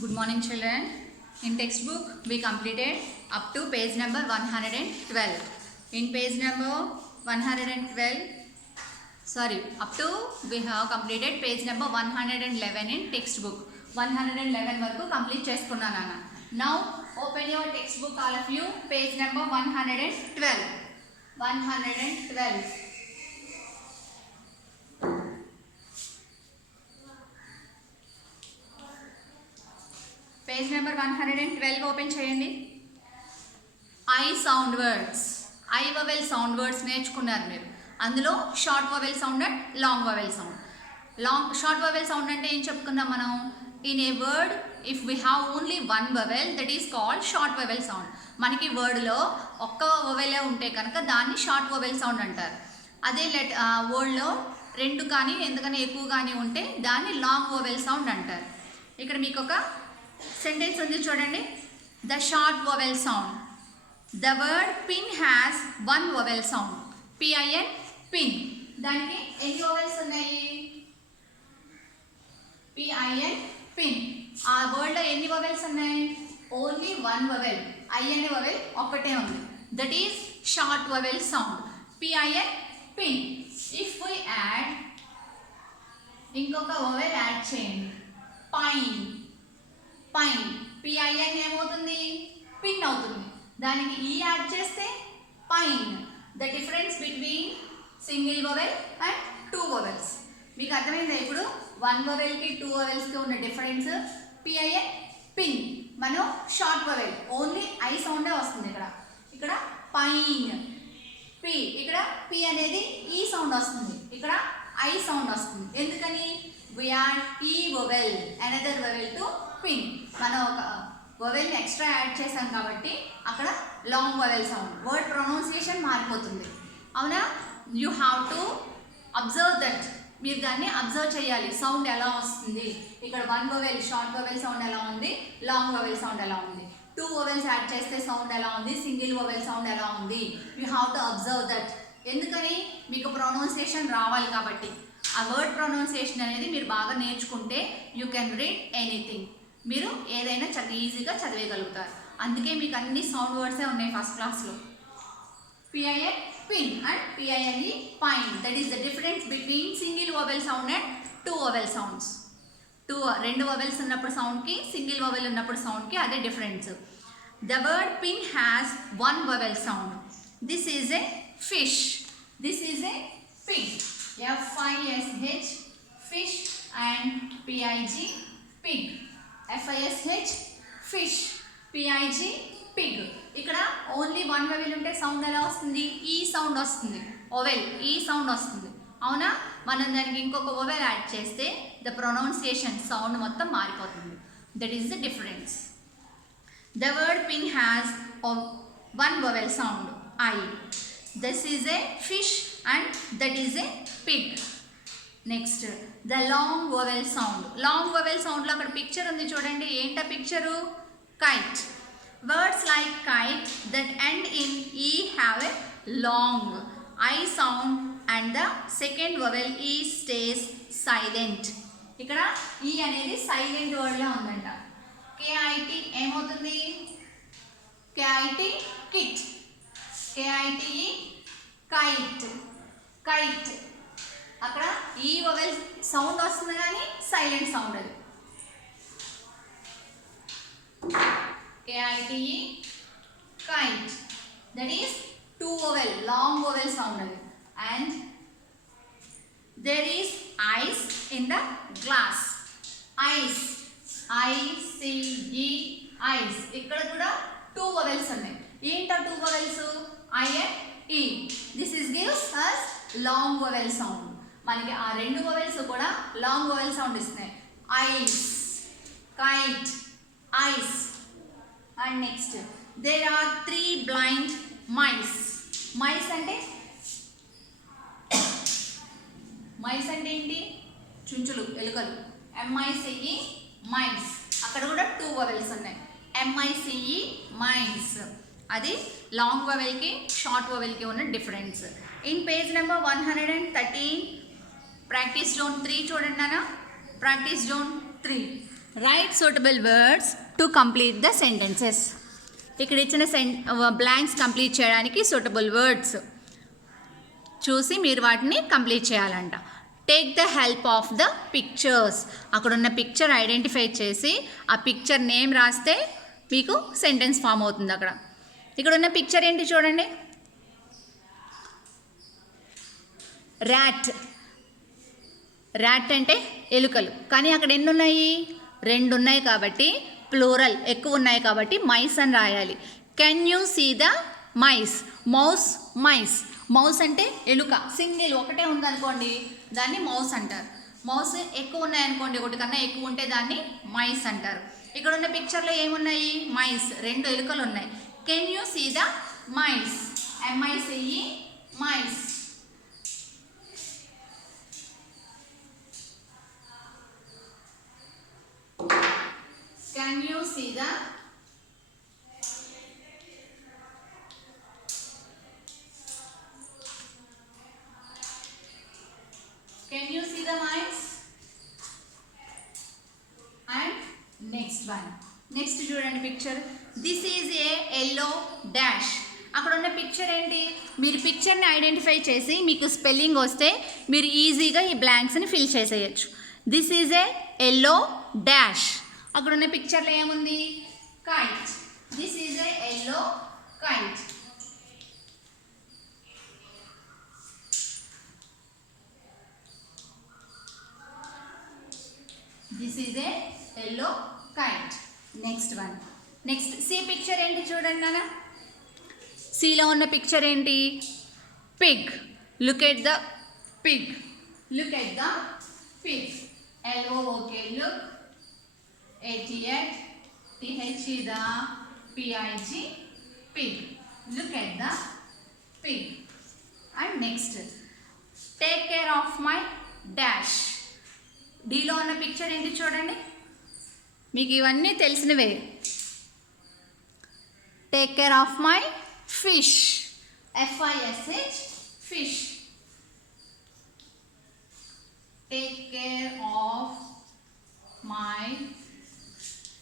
Good morning, children. In textbook, we completed up to page number 112. In page number 112, up to we have completed page number 111 in textbook. 111 వరకు complete చేసుకున్నాను అన్న. Now open your textbook, all of you, page number 112. 112. Page number 112 open చేయండి. I sound words, I vowel sound words నేర్చుకున్నారు మీరు. అందులో short vowel sound and long vowel sound. Short vowel sound అంటే ఏం చెప్పుకున్నాం మనం? In a word if we have only one vowel that is called short vowel sound. మనకి వర్డ్లో ఒక్క వవెలే ఉంటే కనుక దాన్ని షార్ట్ వవెల్ సౌండ్ అంటారు. అదే వర్డ్లో రెండు కానీ ఎందుకని ఎక్కువ కానీ ఉంటే దాన్ని లాంగ్ వవెల్ సౌండ్ అంటారు. ఇక్కడ మీకు ఒక సెంటెన్స్ ఉంది చూడండి. The short vowel sound. The word pin has one vowel sound. P I N pin. దానికి ఎన్ని వవెల్స్ ఉన్నాయి? P I N pin. ఆ వర్డ్లో ఎన్ని వవెల్స్ ఉన్నాయి? Only one vowel. ఐ అనే వవెల్ ఒక్కటే ఉంది. That is short vowel sound. P I N pin. If we add ఇంకొక వవెల్ యాడ్ చేయండి. పైన్. పైన్. పిఐఎన్ ఏమవుతుంది? పిన్ అవుతుంది. దానికి ఈ యాడ్ చేస్తే pine. The difference between single vowel and two vowels మీకు అర్థమైందా? ఇప్పుడు వన్ వవెల్కి టూ వవెల్స్కి ఉన్న డిఫరెన్స్. PIN pin. మనం షార్ట్ వవెల్ ఓన్లీ ఐ సౌండే వస్తుంది. ఇక్కడ పైన్. పి. ఇక్కడ పి అనేది ఈ సౌండ్ వస్తుంది. ఇక్కడ ఐ సౌండ్ వస్తుంది. ఎందుకని? we add e vowel, another vowel to pin. మనం ఒక వవెల్ ఎక్స్ట్రా యాడ్ చేసాం కాబట్టి అక్కడ long vowel sound. Word pronunciation మారిపోతుంది. అవునా? You have to observe that. మీరు దాన్ని అబ్జర్వ్ చేయాలి. సౌండ్ ఎలా వస్తుంది, ఇక్కడ one vowel short vowel sound ఎలా ఉంది, లాంగ్ వవెల్ సౌండ్ ఎలా ఉంది, టూ వవెల్స్ యాడ్ చేస్తే సౌండ్ ఎలా ఉంది, సింగిల్ వవెల్ సౌండ్ ఎలా ఉంది. You have to observe that. ఎందుకని? మీకు ప్రొనౌన్సియేషన్ రావాలి కాబట్టి. ఆ వర్డ్ ప్రొనౌన్సియేషన్ అనేది మీరు బాగా నేర్చుకుంటే యూ కెన్ రీడ్ ఎనీథింగ్. మీరు ఏదైనా ఈజీగా చదివేయగలుగుతారు. అందుకే మీకు అన్ని సౌండ్ వర్డ్సే ఉన్నాయి ఫస్ట్ క్లాస్లో. P I N pin and P I N E pine. That is the difference between single vowel sound and two vowel sounds. రెండు వవెల్స్ ఉన్నప్పుడు సౌండ్కి, సింగిల్ వవెల్ ఉన్నప్పుడు సౌండ్కి అదే difference. The word pin has one vowel sound. This is a fish. This is a pig. F-I-S-H fish and P-I-G pig. F-I-S-H fish, P-I-G pig. ఇక్కడ only one vowel ఉంటే sound ఎలా వస్తుంది? ఈ sound వస్తుంది. Vowel ఈ sound వస్తుంది. అవునా? మనం దానికి ఇంకొక వవెల్ యాడ్ చేస్తే ద ప్రొనౌన్సియేషన్ సౌండ్ మొత్తం మారిపోతుంది. That is the difference. The word pin has one vowel sound I. This is a fish and that is a pig. Next, the long vowel sound. Long vowel sound లో అక్కడ picture ఉంది చూడండి. ఏంటా picture? Kite. Words like kite that end in e have a long I sound and the second vowel e stays silent. ఇక్కడ e అనేది silent word లా ఉందంట. KIT ఏమవుతుంది? KIT kit. KITE kite. Kite. అక్కడ ఈ వవెల్ సౌండ్ వస్తుంది కానీ silent sound అది. KITE kite. That is two vowel long vowel sound అది. And there is ice in the glass. Ice. ICE ice. ఇక్కడ కూడా టూ వవెల్స్ ఉన్నాయి. ఏంటో two vowels? I and E. This is gives us long vowel sound. మనకి ఆ రెండు vowels కూడా long vowel sound ఇస్తున్నాయి. Ice, kite, ice. And next there are 3 blind mice. Mice అంటే ఏంటి? చుంచులు, ఎలుకలు. MICE mice. అక్కడ కూడా టూ వవెల్స్ ఉన్నాయి. MICE mice. అది లాంగ్ వవెల్కి షార్ట్ వవెల్కి ఉన్న difference. In page number 113 practice zone 3 చూడండి నాన్న. Practice zone 3. Write suitable words to complete the sentences. ఇక్కడ ఇచ్చిన బ్లాంక్స్ కంప్లీట్ చేయడానికి సూటబుల్ వర్డ్స్ చూసి మీరు వాటిని కంప్లీట్ చేయాలంట. Take the help of the pictures. అక్కడ ఉన్న పిక్చర్ ఐడెంటిఫై చేసి ఆ పిక్చర్ నేమ్ రాస్తే మీకు సెంటెన్స్ ఫామ్ అవుతుంది. అక్కడ ఇక్కడ ఉన్న పిక్చర్ ఏంటి చూడండి. ర్యాట్. ర్యాట్ అంటే ఎలుకలు, కానీ అక్కడ ఎన్ని ఉన్నాయి? 2 ఉన్నాయి కాబట్టి ప్లూరల్, ఎక్కువ ఉన్నాయి కాబట్టి మైస్ అని రాయాలి. Can you see the mice? Mouse, mice. Mouse అంటే ఎలుక, సింగిల్ ఒకటే ఉందనుకోండి దాన్ని మౌస్ అంటారు. మౌస్ ఎక్కువ ఉన్నాయనుకోండి, ఒకటి కన్నా ఎక్కువ ఉంటే దాన్ని మైస్ అంటారు. ఇక్కడ ఉన్న పిక్చర్లో ఏమున్నాయి? మైస్, 2 ఎలుకలు ఉన్నాయి. Can you see the mice? MICE, mice. Can you see the mice? And next one. Next చూడండి picture. This is a yellow dash. అక్కడ ఉన్న పిక్చర్ ఏంటి? మీరు పిక్చర్ని ఐడెంటిఫై చేసి మీకు స్పెల్లింగ్ వస్తే మీరు ఈజీగా ఈ బ్లాంక్స్ని ఫిల్ చేసేయచ్చు. This is a yellow dash. అక్కడ ఉన్న పిక్చర్లో ఏముంది? Kite. This is a yellow kite. This is a yellow kite. Next one. Next C picture ఏంటి చూడండి నాన్న. సిలో ఉన్న పిక్చర్ ఏంటి? Pig. Look at the pig. Look at the pig. LOOK, look. ATTHE, the PIG, pig. Look at the pig. And next, take care of my dash. డీలో ఉన్న picture ఏంటి చూడండి. మీకు ఇవన్నీ తెలిసినవే. Take care of my fish. FISH, fish. Take care of my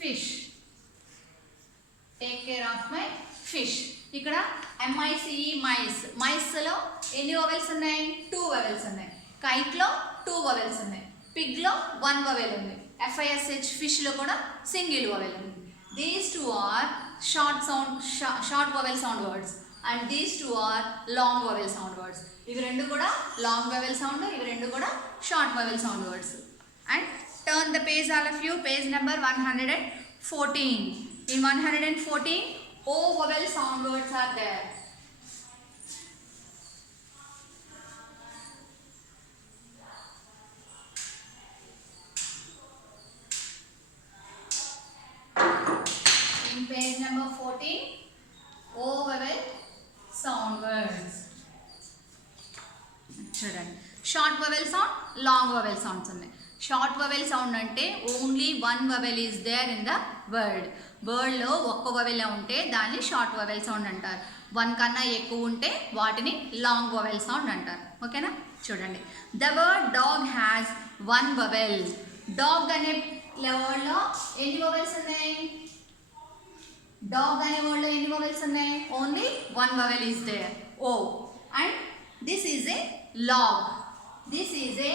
fish. Take care of my fish. ఇక్కడ MICE, mice. మైస్లో ఎన్ని వవెల్స్ ఉన్నాయి? 2 వవెల్స్ ఉన్నాయి. కైట్లో 2 వవెల్స్ ఉన్నాయి. పిగ్లో 1 వవెల్ ఉంది. FISH, ఫిష్లో కూడా సింగిల్ వవెల్ ఉంది. These 2 are short vowel sound words and these 2 are long vowel sound words. ఇవి 2 కూడా లాంగ్ వవెల్ సౌండ్, ఇవి 2 కూడా short vowel sound words. And turn the page, all of you, page number 114. In 114 O vowel sound words are there. In page number 14 O vowel sound words. చూడండి, short vowel sound, long vowel sounds ఉన్నాయి. Short vowel sound అంటే only 1 vowel is there in the word. వర్డ్లో ఒక్క vowel ఉంటే దాన్ని short vowel sound అంటారు. 1 కన్నా ఎక్కువ ఉంటే వాటిని లాంగ్ వవెల్ సౌండ్ అంటారు. ఓకేనా? చూడండి, the word dog has 1 vowel. Dog అనే వర్డ్లో ఎన్ని వవెల్స్ ఉన్నాయి? డాగ్ అనే వర్డ్లో ఎన్ని వవెల్స్ ఉన్నాయి? Only 1 vowel is there, O. And this is a log. This is a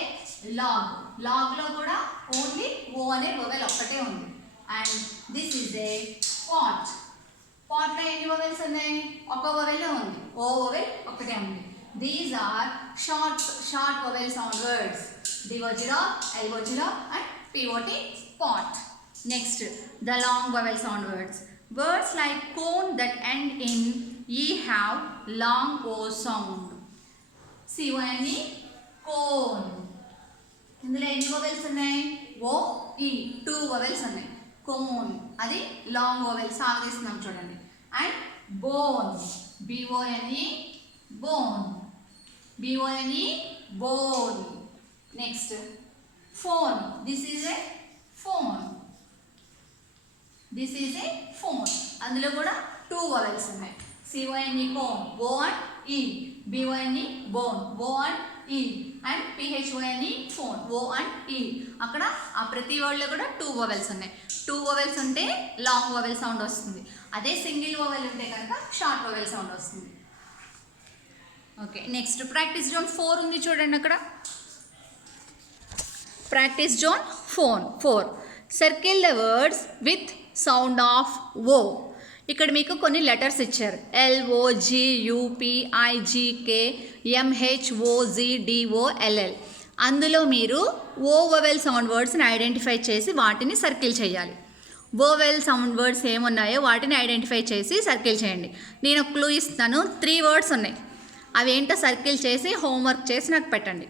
log. లాగ్లో కూడా ఓన్లీ ఓ అనే వవెల్ ఒక్కటే ఉంది. And this is a pot. పాట్లో ఎన్ని వవెల్స్ ఉన్నాయి? ఒక వవెల్ ఉంది, ఓ వవెల్ ఒక్కటే ఉంది. These are short vowel sound words. డివోజిరా, ఎల్వోజిరా and POT, pot. Next, the long vowel sound words. Words like cone that end in E have long O sound. CONE, cone. ఇందులో ఎన్ని vowels ఉన్నాయి? O, E, 2 vowels ఉన్నాయి. Cone అది long vowel, సాగదీస్తున్నాం చూడండి. And bone, BONE, bone. BONE, bone. Next, phone. This is a phone. This is a phone. అందులో కూడా 2 vowels ఉన్నాయి. CONE, cone, O and E. BONE, bone, బో and E and PHONE phone O and E. అక్కడ ఆ ప్రతి వర్డ్లో కూడా 2 vowels ఉన్నాయి. 2 vowels ఉంటే లాంగ్ వవెల్ సౌండ్ వస్తుంది. అదే సింగిల్ వవెల్ ఉంటే కనుక షార్ట్ వవెల్ సౌండ్ వస్తుంది. ఓకే, నెక్స్ట్ ప్రాక్టీస్ జోన్ 4 ఉంది చూడండి. అక్కడ practice zone 4 circle the words with sound of O. ఇక్కడ మీకు కొన్ని లెటర్స్ ఇచ్చారు. LOGUPIGKMHOZDOLL. అందులో మీరు O వవెల్ సౌండ్ వర్డ్స్ని ఐడెంటిఫై చేసి వాటిని సర్కిల్ చేయాలి. వోవెల్ సౌండ్ వర్డ్స్ ఏమున్నాయో వాటిని ఐడెంటిఫై చేసి సర్కిల్ చేయండి. నేను ఒక క్లూ ఇస్తాను. 3 వర్డ్స్ ఉన్నాయి, అవి ఏంటో సర్కిల్ చేసి హోంవర్క్ చేసి నాకు పెట్టండి.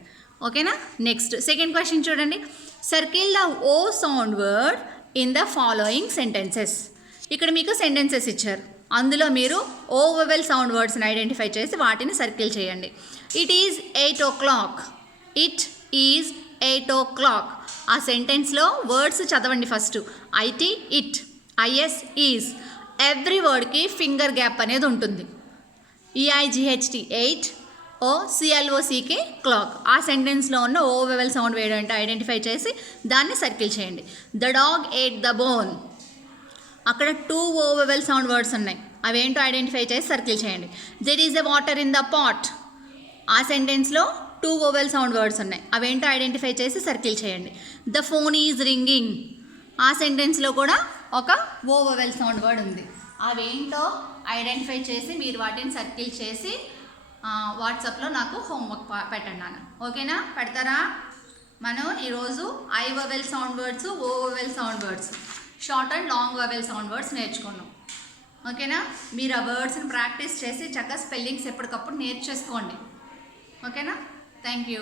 ఓకేనా? నెక్స్ట్ సెకండ్ క్వశ్చన్ చూడండి. Circle the O sound word in the following sentences. ఇక్కడ మీకు సెంటెన్సెస్ ఇచ్చారు. అందులో మీరు O వవెల్ సౌండ్ వర్డ్స్ని ఐడెంటిఫై చేసి వాటిని సర్కిల్ చేయండి. It is 8 o'clock. It is 8 o'clock. ఆ సెంటెన్స్లో వర్డ్స్ చదవండి first. IT it, IS is. Every వర్డ్కి ఫింగర్ గ్యాప్ అనేది ఉంటుంది. EIGHT 8, OCLOCK clock. ఆ సెంటెన్స్లో ఉన్న O వవెల్ సౌండ్ వేయడం అంటే ఐడెంటిఫై చేసి దాన్ని సర్కిల్ చేయండి. The dog eight the bone. అక్కడ 2 O వవెల్ సౌండ్ వర్డ్స్ ఉన్నాయి, అవేంటో ఐడెంటిఫై చేసి సర్కిల్ చేయండి. There is a water in the pot. ఆ సెంటెన్స్లో 2 వవెల్ సౌండ్ వర్డ్స్ ఉన్నాయి, అవేంటో ఐడెంటిఫై చేసి సర్కిల్ చేయండి. The phone is ringing. ఆ సెంటెన్స్లో కూడా ఒక O వవెల్ సౌండ్ వర్డ్ ఉంది, అవేంటో ఐడెంటిఫై చేసి మీరు వాటిని సర్కిల్ చేసి వాట్సాప్లో నాకు హోంవర్క్ పెట్టండి నాన్న. ఓకేనా? పెడతారా? మనం ఈరోజు I vowel sound words, O వవెల్ sound words, short and long vowel sound words నేర్చుకున్నాం. ఓకేనా? మీరు ఆ వర్డ్స్ని ప్రాక్టీస్ చేసి చక్కగా స్పెల్లింగ్స్ ఎప్పటికప్పుడు నేర్చేసుకోండి. ఓకేనా? Thank you.